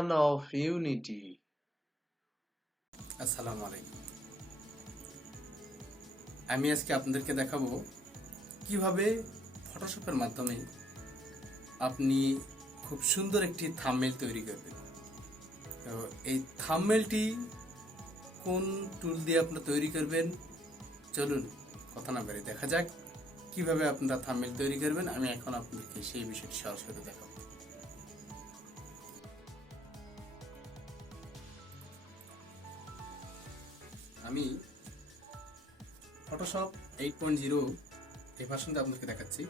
son of unity. আসসালামু আলাইকুম। আমি আজকে আপনাদেরকে দেখাবো কিভাবে ফটোশপের মাধ্যমে আপনি খুব সুন্দর একটি থাম্বনেল তৈরি করবেন। তো এই থাম্বনেলটি কোন টুল দিয়ে আপনারা তৈরি করবেন, চলুন কথা না বলে দেখা যাক কিভাবে আপনারা থাম্বনেল তৈরি করবেন। আমি এখন আপনাদেরকে সেই বিষয়টি সরাসরি দেখাবো। আমি ফটোশপ 8.0 এই ভার্সনটা আপনাদেরকে দেখাচ্ছি।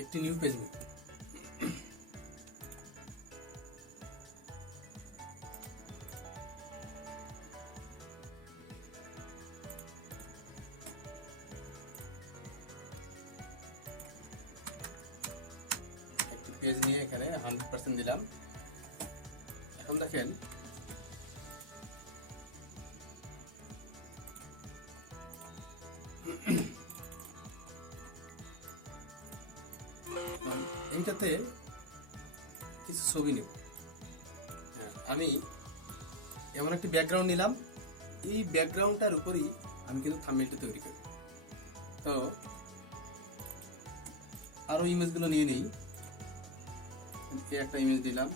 একটি নিউ পেজ পেজ নিয়ে এখানে 100% দিলাম। এখন দেখেন এইটাতে কিছু ছবি নেব। আমি এমন একটি ব্যাকগ্রাউন্ড নিলাম, এই ব্যাকগ্রাউন্ডটার উপরই আমি কিন্তু থাম্বনেলটা তৈরি করি। তো আরো ইমেজগুলো নিয়ে নিই। একটা ইমেজ দিলাম,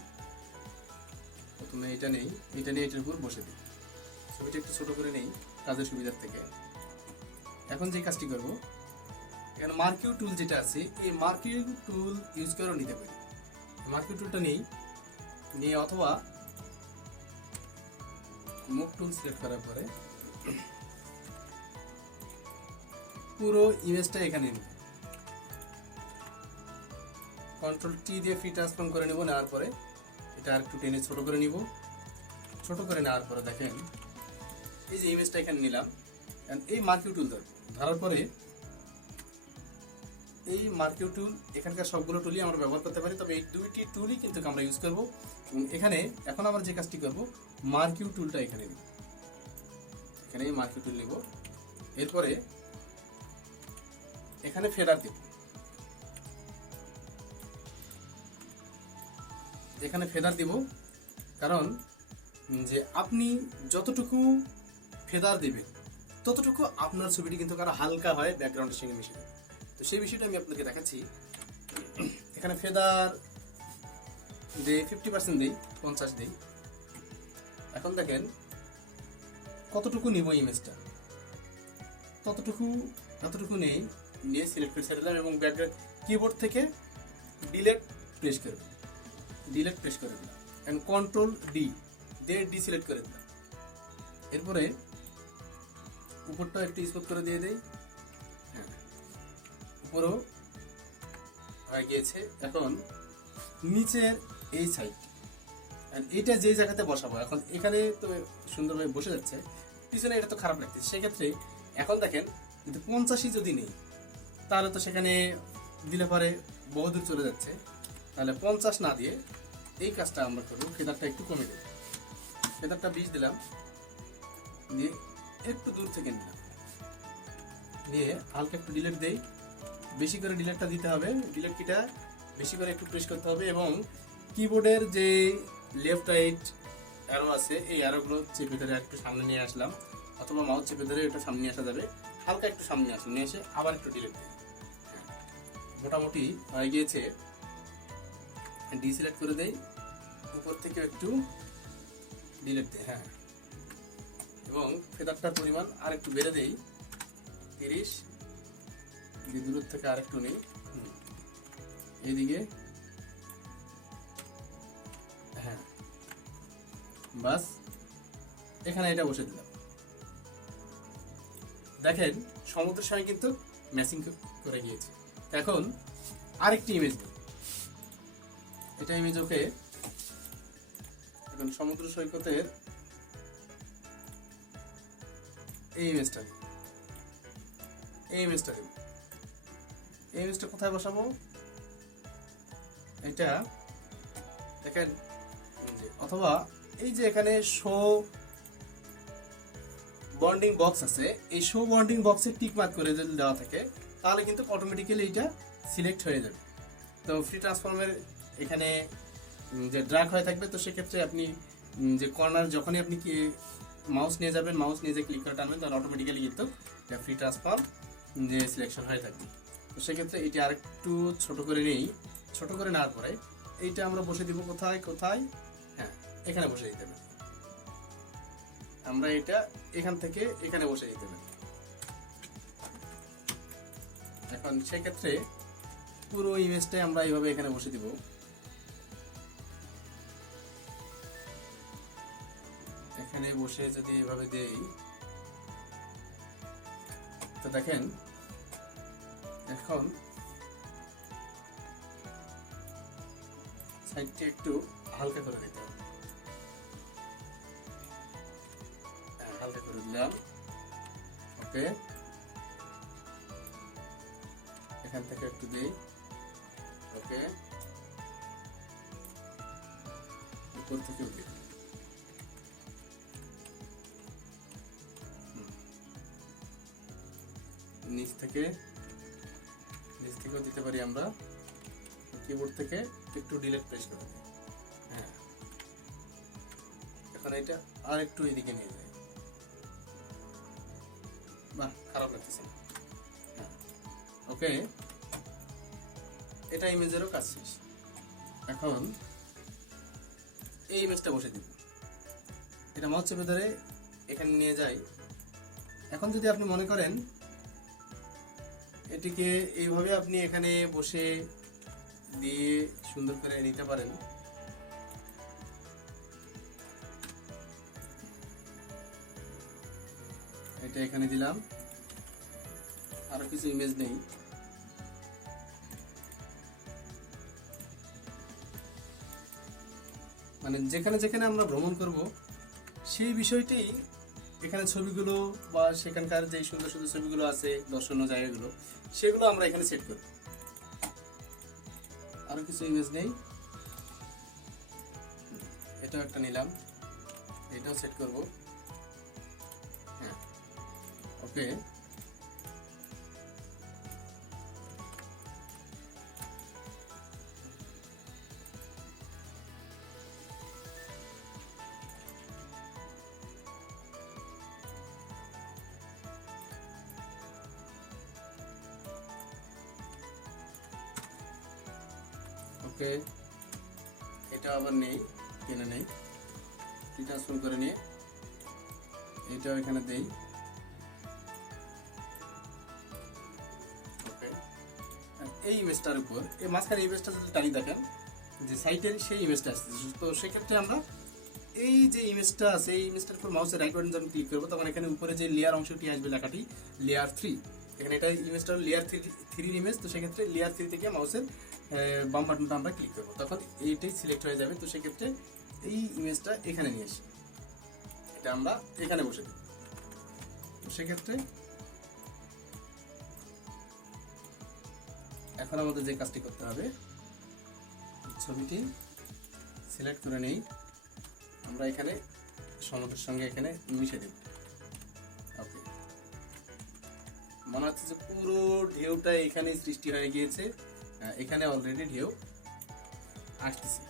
প্রথমে এটা নেই, এটা নিয়ে এটার উপর বসে দিই। ছবিটা একটু ছোট করে নেই কাজের সুবিধার থেকে। এখন যে কাজটি করব, এখানে মার্কিউ টুল যেটা আছে, এই মার্কিউ টুল ইউজ করেও নিতে পারি। মার্কিউ টুলটা নিয়ে অথবা মুভ টুল সিলেক্ট করার পরে পুরো ইমেজটা এখানে নিব। কন্ট্রোল টি দিয়ে ফ্রি ট্রান্সফর্ম করে নেব। নেওয়ার পরে এটা আর একটু টেনে ছোট করে নিব। ছোট করে নেওয়ার পরে দেখেন এই যে ইমেজটা এখানে নিলাম, এই মার্কিউ টুল ধরার পরে এই মার্কিউ টুল এখানকার সবগুলো টুলই আমরা ব্যবহার করতে পারি, তবে এই দুইটি টুলই কিন্তু আমরা ইউজ করব। এখানে এখন আমরা যে কাজটি করব, মার্কিউ টুলটা এখানে নিব। এখানে মার্কিউ টুল নিব, এরপরে এখানে ফেদার দিব। এখানে ফেদার দিব কারণ যে আপনি যতটুকু ফেদার দিবেন ততটুকু আপনার ছবিটি কিন্তু আরো হালকা হয় ব্যাকগ্রাউন্ডের সঙ্গে মিশে যাবে। তো সেই বিষয়টা আমি আপনাকে দেখাচ্ছি। এখানে ফেদার দেই 50% দেই, 50 দেই। এখন দেখেন কতটুকু নিব ইমেজটা, এতটুকু নিয়ে সিলেক্ট করে ছেড়ে দিলাম এবং ব্যাকগ্রাউন্ড কিবোর্ড থেকে ডিলেট প্রেস করে দিলাম এন্ড কন্ট্রোল ডি দিয়ে ডিসিলেক্ট করে দিলাম। এরপরে উপরটা একটু স্মুথ করে দিয়ে দেই। হ্যাঁ, উপরও হয়ে গিয়েছে। এখন নিচের এই সাইড, এইটা যে জায়গাতে বসাবো, এখন এখানে তো সুন্দরভাবে বসে যাচ্ছে, পিছনে এটা তো খারাপ লাগছে। সেক্ষেত্রে এখন দেখেন কিন্তু 50 যদি নেই তাহলে তো সেখানে দিলে পরে বহুদূর চলে যাচ্ছে। তাহলে 50 না দিয়ে এই কাজটা আমরা করবো, ফেদারটা একটু কমে দেব। ফেদারটা 20 দিলাম, দিয়ে একটু দূর থেকে নিলাম, নিয়ে হালকা একটু ডিলেট দেই। বেশি করে ডিলেটটা দিতে হবে, ডিলেট কিটা বেশি করে একটু প্রেস করতে হবে এবং কিবোর্ডের যে লেফট রাইট অ্যারো আছে এই অ্যারোগুলো চেপে ধরে একটু সামনে নিয়ে আসলাম, অথবা মাউস চেপে ধরে এটা সামনে আসা যাবে। হালকা একটু সামনে আসুন, নিয়ে এসে আবার একটু ডিলেট দিই। মোটামুটি হয়ে গিয়েছে। ডিসিলেক্ট করে দেই, উপর থেকে একটু ডিলেট দেই। হ্যাঁ, এবং ফেদারটার পরিমাণ আর একটু বেড়ে দেই 30, দূর থেকে আর একটু নেই এইদিকে। হ্যাঁ, বাস এখানে এটা বসে দিলাম। দেখেন সমুদ্রের সঙ্গে কিন্তু ম্যাচিং করে গিয়েছে। এখন আরেকটি ইমেজ দিই, এটা ইমেজ ওকে। এখন সমুদ্র সৈকতের এই ইমেজটা কোথায় বসাবো? এটা দেখেন, অথবা এই যে এখানে শো বন্ডিং বক্স আছে, এই শো বন্ডিং বক্সে টিক মার্ক করে যদি দেওয়া থাকে তাহলে কিন্তু অটোমেটিক্যালি এটা সিলেক্ট হয়ে যাবে। তো ফ্রি ট্রান্সফর্মের এখানে যে ড্র্যাগ হয়ে থাকবে, তো সেক্ষেত্রে আপনি যে কর্নার যখনই আপনি কি মাউস নিয়ে যাবেন, মাউস নিয়ে যে ক্লিক করে টানবেন, তাহলে অটোমেটিক্যালি কিন্তু ফ্রি ট্রান্সফর্ম যে সিলেকশন হয়ে থাকবে। তো সেক্ষেত্রে এটি আরেকটু ছোট করে নেই। ছোট করে নেওয়ার পরে এইটা আমরা বসে দিব কোথায় কোথায়, হ্যাঁ এখানে বসে দিতে হবে। আমরা এটা এখান থেকে এখানে বসে দিতে হবে। এখন সেক্ষেত্রে পুরো ইমেজটাই আমরা এইভাবে এখানে বসে দিব। এখানে বসে যদি এভাবে দেই, তো দেখেন এখন সাইডটা একটু হালকা করে দিতে হবে। হালকা করে দিলাম, ওকে। এখান থেকে একটু দিই, ওকে। উপর থেকেও দিই, নিচ থেকেও দিতে পারি আমরা। কিবোর্ড থেকে একটু ডিলিট প্রেস করে দিই, হ্যাঁ। এখন এটা আর একটু এদিকে নিয়ে যাই, বাহ খারাপ লাগতেছে না, হ্যাঁ ওকে। এটা ইমেজেরও কাজ শেষ। এখন এই ইমেজটা বসে দিব, এটা মাউস চেপে ধরে এখানে নিয়ে যাই। এখন যদি আপনি মনে করেন এটিকে এইভাবে আপনি এখানে বসে দিয়ে সুন্দর করে নিতে পারেন। এটা এখানে দিলাম, আরো কিছু ইমেজ নেই। মানে যেখানে যেখানে আমরা ভ্রমণ করব সেই বিষয়টি এখানে ছবিগুলো বা সেখানকার যে সুন্দর সুন্দর ছবিগুলো আছে, দর্শনীয় জায়গাগুলো, সেগুলো আমরা এখানে সেট করব। আরো কিছু ইমেজ নেই, এটাও একটা নিলাম, এটাও সেট করব, হ্যাঁ ওকে। ওকে, এটা আবার নেই, কিনে নেই, ট্রান্সফার করে নিয়ে এটাও এখানে দেই, ওকে। এই ইমেজটার উপর এই মাঝখানে ইমেজটা যদি টানি দেখেন যে সাইটের সেই ইমেজটা আসছে, তো সেক্ষেত্রে আমরা এই যে ইমেজটা আছে এই ইমেজটার উপর মাউসের রাইট বাটন যখন ক্লিক করবো, তখন এখানে উপরে যে লেয়ার অংশটি আসবে লেখাটি লেয়ার 3, এখানে এটা ইমেজটার লেয়ার 3 ইমেজ। তো সেক্ষেত্রে লেয়ার 3 থেকে মাউসের বাম বাটনটা আমরা ক্লিক করবো, তখন এইটাই সিলেক্ট হয়ে যাবে। তো সেক্ষেত্রে এই ইমেজটা এখানে নিয়ে আসি, এটা আমরা এখানে বসে দেব। তো সেক্ষেত্রে এখন আমাদের যে কাজটি করতে হবে, ছবিটি সিলেক্ট করে নেই, আমরা এখানে সমুদ্রের সঙ্গে এখানে মিশে দেব, ওকে। মনে হচ্ছে যে পুরো ঢেউটা এখানে সৃষ্টি হয়ে গিয়েছে, এখানে অলরেডি ঢেউ আসতেছে।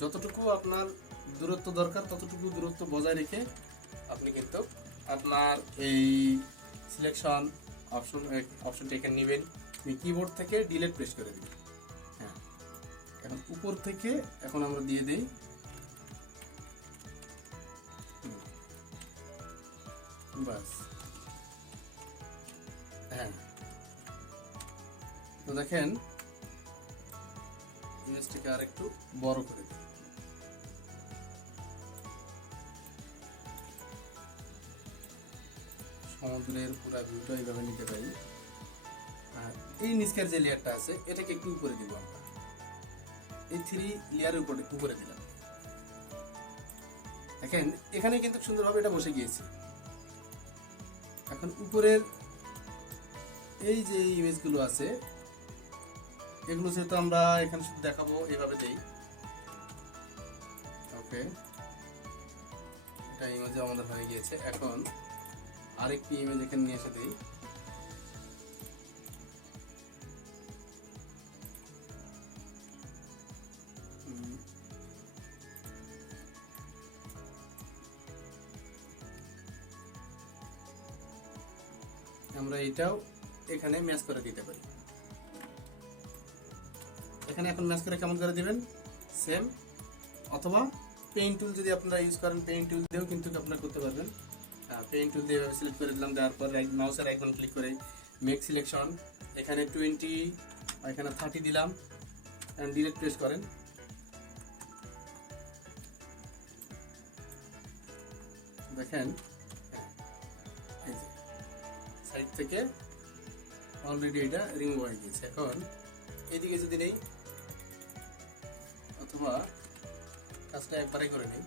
যতটুকু আপনার দূরত্ব দরকার ততটুকু দূরত্ব বজায় রেখে আপনি কিন্তু আপনার এই সিলেকশন অপশনটা এখানে নেবেন, কিবোর্ড থেকে ডিলিট প্রেস করে দিবেন, হ্যাঁ। এখন উপর থেকে এখন আমরা দিয়ে দেই, বাস, হ্যাঁ। তো দেখেন ইমেজটিকে আর একটু বড় করে দিই, সমুদ্রের পুরো ভিউটা এইভাবে নিতে পারি। আর এই নিচের যে লেয়ারটা আছে এটাকে একটু উপরে দিব, আমরা এই 3 লেয়ারের উপরে দিলাম। দেখেন এখানে কিন্তু সুন্দরভাবে এটা বসে গিয়েছে। এখন উপরের এই যে ইমেজগুলো আছে এগুলো যেহেতু আমরা এখানে শুধু দেখাবো, এভাবে দেই, ওকে। এটা ইমেজ আমাদের হয়ে গিয়েছে। এখন আরেকটি ইমেজ এখানে নিয়ে এসে দিই। আমরা এটাও এখানে ম্যাচ করে দিতে পারি। এখানে এখন ম্যাচ করে কেমন করে দিবেন, সেম, অথবা পেইন্ট টুল যদি আপনারা ইউজ করেন, পেইন্ট টুল দিয়েও কিন্তু আপনারা করতে পারবেন। পেইন্ট টুল দিয়ে সিলেক্ট করে দিলাম, দেওয়ার পর মাউসের রাইট বাটন ক্লিক করে মেক সিলেকশন, এখানে 20 এখানে 30 দিলাম, এন্ড ডিলিট প্রেস করেন। দেখেন এই যে সাইড থেকে অলরেডি এটা রিমুভ হয়ে গেছে। এখন এইদিকে যদি নেই, অথবা কাজটা একবারে করে নেই,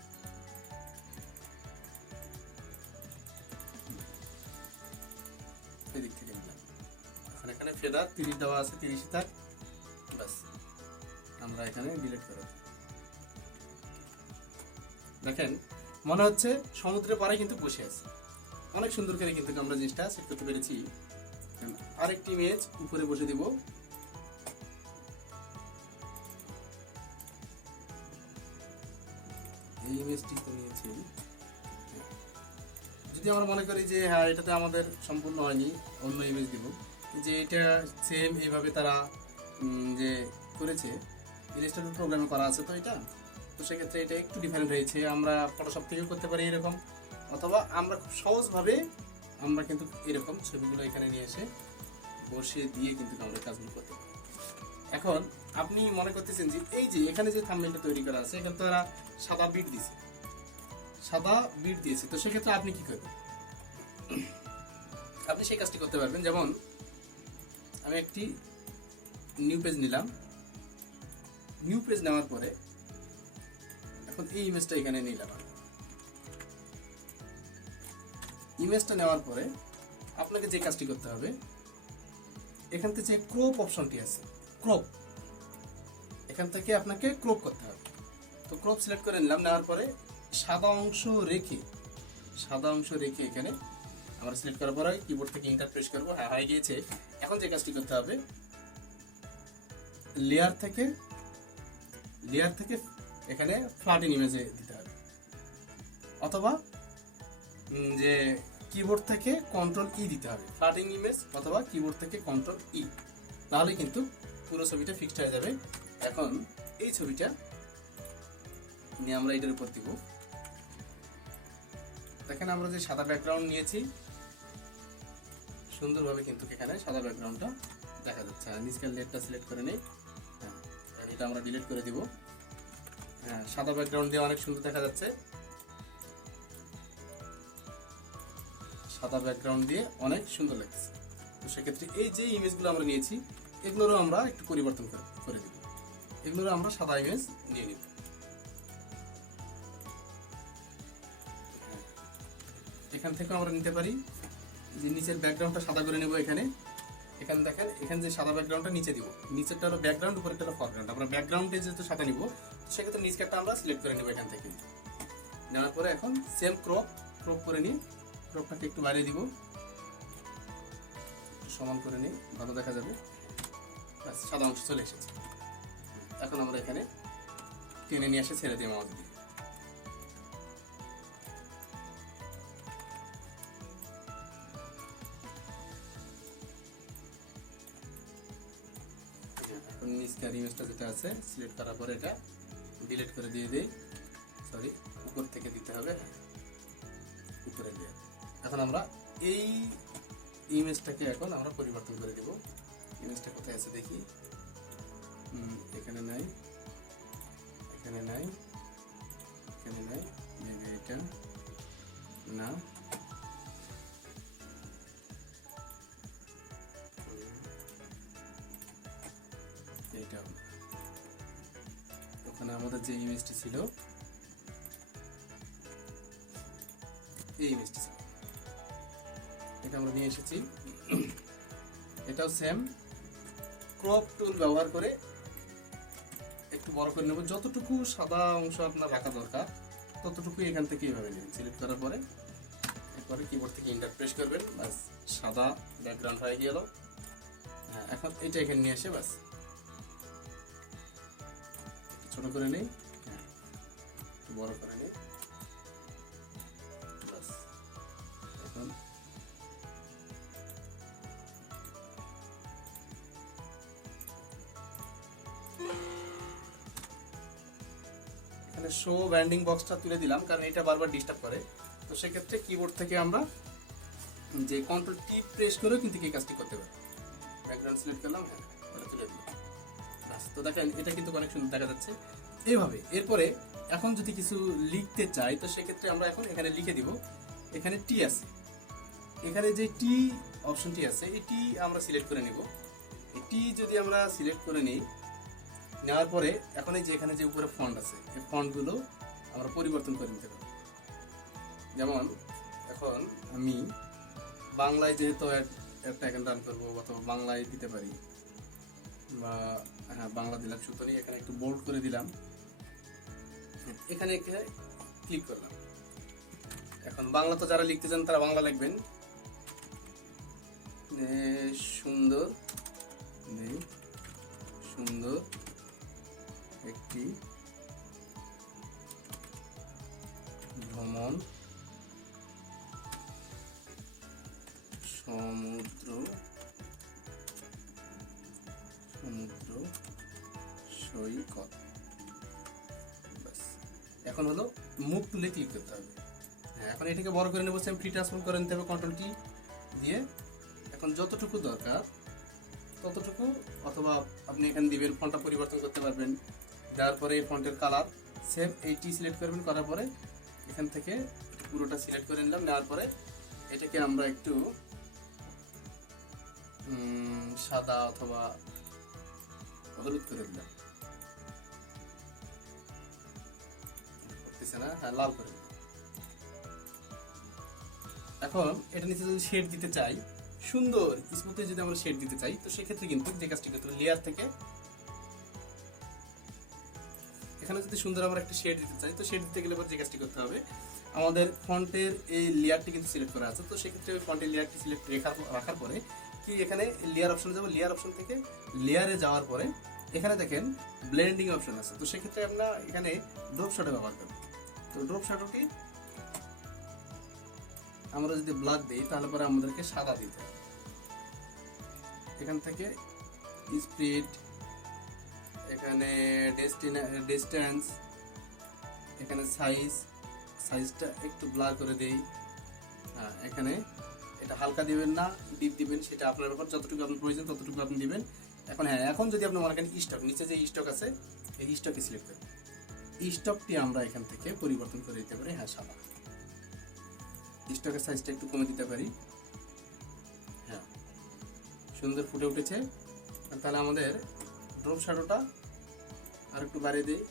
এদিক থেকে নিলাম। এখন এখানে ফেদার 30 দেওয়া আছে, 30 থাক, বাস আমরা এখানে ডিলিট করে দিই। দেখেন মনে হচ্ছে সমুদ্রের পাড়ে কিন্তু বসে আছে, অনেক সুন্দর করে কিন্তু আমরা জিনিসটা সেট করতে পেরেছি। আরেকটি ইমেজ উপরে বসে দিব, এই ইমেজটি তো নিয়েছি। যদি আমরা মনে করি যে হ্যাঁ এটাতে আমাদের সম্পূর্ণ হয়নি, অন্য ইমেজ দিব, যে এটা সেম এইভাবে তারা যে করেছে, ইলাস্ট্রেটর প্রোগ্রামে করা আছে তো এটা, তো সেক্ষেত্রে এটা একটু ডিফারেন্ট হয়েছে। আমরা ফটোশপ থেকেও করতে পারি এরকম, অথবা আমরা খুব সহজভাবে আমরা কিন্তু এরকম ছবিগুলো এখানে নিয়ে এসে বসিয়ে দিয়ে কিন্তু আমরা কাজগুলো করতে পারি। এখন আপনি মনে করতেছেন যে এই যে এখানে যে থাম্বনেলটা তৈরি করা আছে, এখানে তো এরা সাদা বিট দিয়েছে, সাদা বিট দিয়েছে, তো সেক্ষেত্রে আপনি কি করবেন, আপনি সেই কাজটি করতে পারবেন। যেমন আমি একটি নিউ পেজ নিলাম, নিউ পেজ নেওয়ার পরে এখন এই ইমেজটা এখানে নিলাম। ইমেজটা নেওয়ার পরে আপনাকে যে কাজটি করতে হবে, এখান থেকে যে ক্রপ অপশনটি আছে, ক্রপ, এখান থেকে আপনাকে ক্রপ করতে হবে। তো ক্রপ সিলেক্ট করে নিলাম, নেওয়ার পরে সাদা অংশ রেখে এখানে আমরা সিলেক্ট করার পরে কিবোর্ড থেকে ইন্টার প্রেস করবো, হ্যাঁ হয়ে গিয়েছে। এখন যে কাজটি করতে হবে, লেয়ার থেকে এখানে ফ্ল্যাট ইমেজে দিতে হবে, অথবা যে কিবোর্ড থেকে কন্ট্রোল ই দিতে হবে, ফ্ল্যাটিং ইমেজ, অথবা কিবোর্ড থেকে কন্ট্রোল ই, তাহলে কিন্তু পুরো ছবিটা ফিক্সড হয়ে যাবে। এখন এই ছবিটা নিয়ে আমরা এটার উপর দিব। দেখেন আমরা যে সাদা ব্যাকগ্রাউন্ড নিয়েছি, সুন্দরভাবে কিন্তু এখানে সাদা ব্যাকগ্রাউন্ডটা দেখা যাচ্ছে। নিচকার লেয়ারটা সিলেক্ট করে নেই, হ্যাঁ এটা আমরা ডিলিট করে দিব। হ্যাঁ সাদা ব্যাকগ্রাউন্ড দিয়ে অনেক সুন্দর দেখা যাচ্ছে, সাদা ব্যাকগ্রাউন্ড দিয়ে অনেক সুন্দর লাগছে। তো সেক্ষেত্রে এই যে ইমেজগুলো আমরা নিয়েছি, এগুলোরও আমরা একটু পরিবর্তন করে দিব, এগুলোরও আমরা সাদা ইমেজ নিয়ে নিব। এখান থেকে আমরা নিতে পারি যে নিচের ব্যাকগ্রাউন্ডটা সাদা করে নেব। এখানে দেখেন, এখানে যে সাদা ব্যাকগ্রাউন্ডটা নিচে দিব, নিচেরটা হলো ব্যাকগ্রাউন্ড, উপরেরটা হলো ফরগ্রাউন্ড। আমরা ব্যাকগ্রাউন্ডে যেহেতু সাদা নিব, সেক্ষেত্রে নিচেরটা আমরা সিলেক্ট করে নেব। এখান থেকে নেওয়ার পরে এখন সেম ক্রপ করে নিই, ক্রপটাকে একটু বাড়িয়ে দিব, সমান করে নিই, ভালো দেখা যাবে। সাদা অংশ চলে এসেছে। এখন আমরা এখানে টেনে নিয়ে এসে ছেড়ে দিই মাউস দিয়ে। এখন নিচকার ইমেজটা যেটা আছে সিলেক্ট করার পরে এটা ডিলিট করে দিয়ে দিই, সরি উপর থেকে দিতে হবে, উপরে দিয়ে। এখন আমরা এই ইমেজটাকে এখন আমরা পরিবর্তন করে দেব। ইমেজটা কোথায় আছে দেখি, এখানে নাই, এখানে নাই, এখানে নাই, মেবি এটা না, এইটা। ওখানে আমাদের যে ইমেজটি ছিল, এই ইমেজটি ছিল, এটা আমরা নিয়ে এসেছি। এটাও সেম ক্রপ টুল ব্যবহার করে একটু বড় করে নেব। যতটুকু সাদা অংশ আপনার রাখা দরকার ততটুকু এখান থেকে এইভাবে নেবেন। সিলেক্ট করার পরে তারপরে কিবোর্ড থেকে ইন্টার প্রেস করবেন, বাস সাদা ব্যাকগ্রাউন্ড হয়ে গেল। হ্যাঁ, এখন এটা এখানে নিয়ে এসে বাস ছোট করে নেই, হ্যাঁ একটু বড় করে নেই, বাস এখন এখানে শো ব্যান্ডিং বক্সটা তুলে দিলাম, কারণ এটা বারবার ডিস্টার্ব করে। তো সেক্ষেত্রে কিবোর্ড থেকে আমরা যে কন্ট্রোল টি প্রেস করেও কিন্তু এই কাজটি করতে পারি। ব্যাকগ্রাউন্ড সিলেক্ট করলাম, হ্যাঁ এটা তুলে দিলাম, বাস। তো দেখেন এটা কিন্তু অনেক সুন্দর দেখা যাচ্ছে এইভাবে। এরপরে এখন যদি কিছু লিখতে চাই, তো সেক্ষেত্রে আমরা এখন এখানে লিখে দিব। এখানে টি আছে, এখানে যে টি অপশনটি আছে এটি আমরা সিলেক্ট করে নিব। এটি যদি আমরা সিলেক্ট করে নিই, নেওয়ার পরে এখন এই যে এখানে যে উপরে ফন্ট আছে, এই ফন্টগুলো আমরা পরিবর্তন করে নিতে পারি। যেমন এখন আমি বাংলায় যেহেতু একটা এখন রান করবো, অথবা বাংলায় দিতে পারি, বা হ্যাঁ বাংলা দিলাম, সুতরাং এখানে একটু বোল্ড করে দিলাম, এখানে ক্লিক করলাম। এখন বাংলা তো যারা লিখতে চান তারা বাংলা লিখবেন, সুন্দর সুন্দর একটি ভ্রমণ সমুদ্র সৈকত, বাস। এখন হলো মুভ টুলে ক্লিক করতে হবে। হ্যাঁ, এখন এটাকে বড় করে নেবো, সেম ফ্রি ট্রান্সফর্ম করে নিতে হবে কন্ট্রোল কি দিয়ে। এখন যতটুকু দরকার ততটুকু, অথবা আপনি এখানে দিবেন, ফন্টটা পরিবর্তন করতে পারবেন। দেওয়ার পরে এই ফন্টের কালার সেম এইটি সিলেক্ট করবেন, করার পরে এখান থেকে পুরোটা সিলেক্ট করে নিলাম। নেওয়ার পরে এটাকে আমরা একটু সাদা অথবা হলুদ করে দিলাম, করতেছে না, হ্যাঁ লাল করে দিলাম। এখন এটা নিচে যদি শেড দিতে চাই, সুন্দর স্মুথে যদি আমরা শেড দিতে চাই, তো সেক্ষেত্রে কিন্তু যে কাজটি করতে হবে, লেয়ার থেকে এখানে যদি সুন্দর আমরা একটা শেড দিতে চাই, তো শেড দিতে গেলে যে কাজটি করতে হবে, আমাদের ফন্টের এই লেয়ারটি কিন্তু সিলেক্ট করা আছে। তো সেক্ষেত্রে ওই ফন্টের লেয়ারটি সিলেক্ট রাখার পরে কি এখানে লেয়ার অপশনে যাবো, লেয়ার অপশন থেকে লেয়ারে যাওয়ার পরে এখানে দেখেন ব্লেন্ডিং অপশন আছে। তো সেক্ষেত্রে আমরা এখানে ড্রপ শ্যাডো ব্যবহার করব। তো ড্রপ শ্যাডোটি আমরা যদি ব্ল্যাক দিই, তাহলে পরে আমাদেরকে সাদা দিতে হবে। এখান থেকে স্পিড, এখানে ডিস্টেন্স, এখানে সাইজটা একটু ব্লার করে দেই। হ্যাঁ, এখানে এটা হালকা দিবেন না ডিপ দিবেন, সেটা আপনার ব্যাপার, যতটুকু আপনার প্রয়োজন ততটুকু আপনি দিবেন। এখন হ্যাঁ, এখন যদি আপনি মনে করেন স্টক, নিচে যে স্টক আছে এই স্টকে সিলেক্ট করবেন। স্টকটি আমরা এখান থেকে পরিবর্তন করে দিতে পারি, হ্যাঁ সাদা। স্টকের সাইজটা একটু কমে দিতে পারি, হ্যাঁ সুন্দর ফুটে উঠেছে। তাহলে আমাদের ড্রপ শ্যাডোটা আর একটু বাড়িয়ে দিই,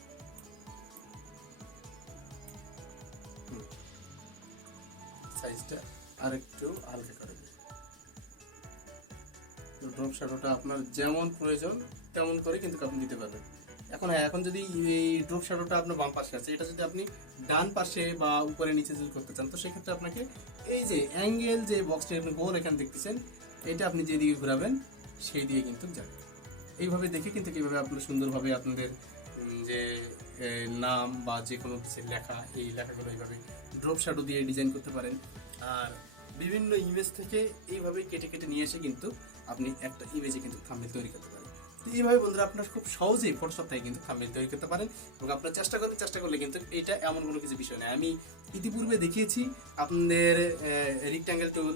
সাইজটা আর একটু হালকা করে দিই। ড্রপ শ্যাডোটা আপনার যেমন প্রয়োজন তেমন করে কিন্তু আপনি দিতে পারবেন। এখন হ্যাঁ, এখন যদি এই ড্রপ শ্যাডোটা আপনার বাম পাশে আছে, এটা যদি আপনি ডান পাশে বা উপরে নিচে যদি করতে চান, তো সেক্ষেত্রে আপনাকে এই যে অ্যাঙ্গেল যে বক্সটি আপনি গোল এখানে দেখতেছেন, এটা আপনি যেদিকে ঘোরাবেন সেই দিয়ে কিন্তু যাবে। এইভাবে দেখে কিন্তু কিভাবে আপনারা সুন্দরভাবে আপনাদের যে নাম বা যে কোনো কিছু লেখা, এই লেখাগুলো এইভাবে ড্রপ শ্যাডো দিয়ে ডিজাইন করতে পারেন। আর বিভিন্ন ইমেজ থেকে এইভাবে কেটে কেটে নিয়ে এসে কিন্তু আপনি একটা ইমেজে কিন্তু থাম্বনেল তৈরি করতে পারেন। তো এইভাবে বন্ধুরা আপনারা খুব সহজেই ফটোশপ থেকে কিন্তু থাম্বনেল তৈরি করতে পারেন, এবং আপনারা চেষ্টা করলে কিন্তু এটা এমন কোনো কিছু বিষয় নয়। আমি ইতিপূর্বে দেখিয়েছি আপনাদের রেক্ট্যাঙ্গেল টুল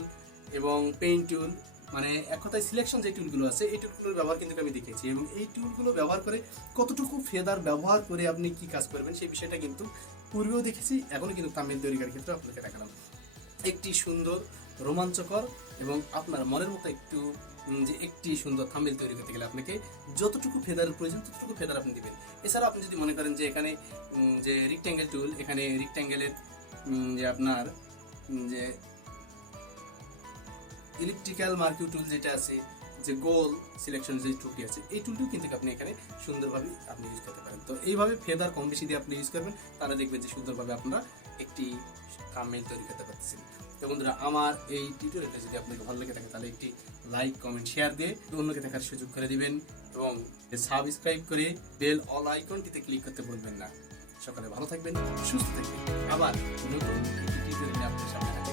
এবং পেইন্ট টুল, মানে এক কথায় সিলেকশন যে টুলগুলো আছে এই টুলগুলোর ব্যবহার কিন্তু আমি দেখিয়েছি, এবং এই টুলগুলো ব্যবহার করে কতটুকু ফেদার ব্যবহার করে আপনি কি কাজ করবেন সেই বিষয়টা কিন্তু পূর্বেও দেখেছি, এখনো কিন্তু থাম্বনেল তৈরি করার ক্ষেত্রে আপনাকে দেখালাম। একটি সুন্দর রোমাঞ্চকর এবং আপনার মনের মতো একটি সুন্দর থাম্বনেল তৈরি করতে গেলে আপনাকে যতটুকু ফেদারের প্রয়োজন ততটুকু ফেদার আপনি দিবেন। এছাড়া আপনি যদি মনে করেন যে এখানে যে রেক্ট্যাঙ্গেল টুল, এখানে রেক্ট্যাঙ্গেলের যে আপনার যে ইলিপ্টিক্যাল মার্কিউ টুল যেটা আছে, যে গোল সিলেকশন যে টুলটি আছে, এই টুলটিও কিন্তু আপনি এখানে সুন্দরভাবে আপনি ইউজ করতে পারেন। তো এইভাবে ফেদার কম বেশি দিয়ে আপনি ইউজ করবেন, তাহলে দেখবেন যে সুন্দরভাবে আপনারা একটি থাম্বনেল তৈরি করতে পারতেছেন। তো তো বন্ধুরা, আমার এই টিউটোরিয়ালটা যদি আপনাকে ভালো লেগে থাকে তাহলে একটি লাইক, কমেন্ট, শেয়ার দিয়ে অন্যকে দেখার সুযোগ করে দিবেন এবং সাবস্ক্রাইব করে বেল অল আইকনটিতে ক্লিক করতে ভুলবেন না। সকালে ভালো থাকবেন, সুস্থ থাকবেন। আবার নতুন একটি টিউটোরিয়ালে আপনার সামনে